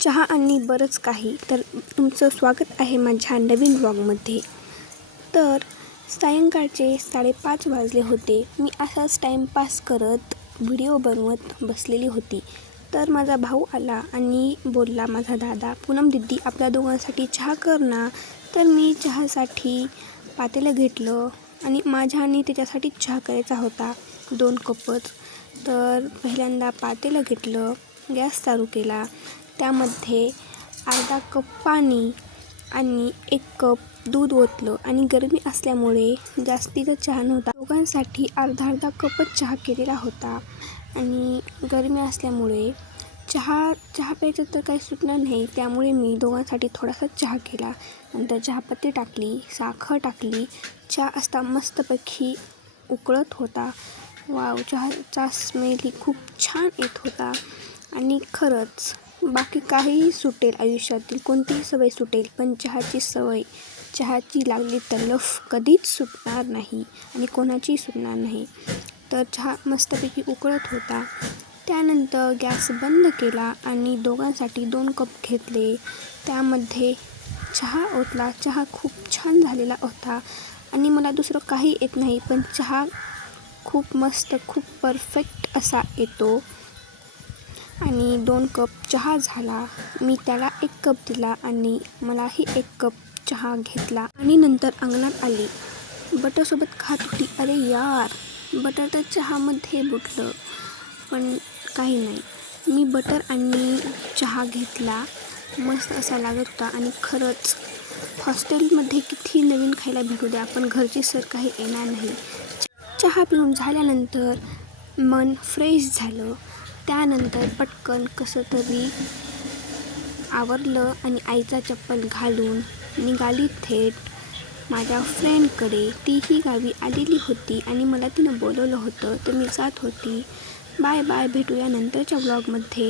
चहा आणि बरंच काही. तर तुमचं स्वागत आहे माझ्या नवीन व्लॉगमध्ये. तर सायंकाळचे 5:30 वाजले होते. मी असाच टाईमपास करत व्हिडिओ बनवत बसलेली होती. तर माझा भाऊ आला आणि बोलला, माझा दादा, पूनम दीदी आपल्या दोघांसाठी चहा कर ना. तर मी चहासाठी पातेलं घेतलं आणि माझ्या आणि त्याच्यासाठी चहा करायचा होता 2 कपच. तर पहिल्यांदा पातेलं घेतलं, गॅस चालू केला, त्यामध्ये अर्धा कप पाणी आणि 1 कप दूध ओतलं आणि गरमी असल्यामुळे जास्तीचा चहा नव्हता. दोघांसाठी अर्धा कपच चहा केलेला होता आणि गरमी असल्यामुळे चहा प्यायचं तर काही सुटणार नाही, त्यामुळे मी दोघांसाठी थोडासा चहा केला. नंतर चहापत्ती टाकली, साखर टाकली. चहा असता मस्तपैकी उकळत होता. वाव, चहाचा स्मेलही खूप छान येत होता. आणि खरंच बाकी काहीही सुटेल, आयुष्यातील कोणतीही सवय सुटेल, पण चहाची लागली तलफ कधीच सुटणार नाही आणि कोणाचीही सुटणार नाही. तर चहा मस्तपैकी उकळत होता. त्यानंतर गॅस बंद केला आणि दोघांसाठी 2 कप घेतले. त्यामध्ये चहा ओतला. चहा खूप छान झालेला होता आणि मला दुसरं काही येत नाही, पण चहा खूप मस्त, खूप परफेक्ट असा येतो. आणि 2 कप चहा झाला. मी त्याला 1 कप दिला आणि मलाही 1 कप चहा घेतला आणि नंतर अंगणात आली. बटरसोबत खात होती. अरे यार, बटर तर चहामध्ये बुडलं, पण काही नाही. मी बटर आणि चहा घेतला. मस्त असा लागत होता आणि खरंच हॉस्टेलमध्ये किती नवीन खायला भेटू द्या, पण घरची सर काही येणार नाही. चहा पिऊन झाल्यानंतर मन फ्रेश झालं. त्यानंतर पटकन कसं तरी आवरलं आणि आईचा चप्पल घालून निघाली थेट माझ्या फ्रेंडकडे. तीही गावी आलेली होती आणि मला तिनं बोलवलं होतं, तर मी जात होती. बाय बाय, भेटूया नंतरच्या व्लॉगमध्ये.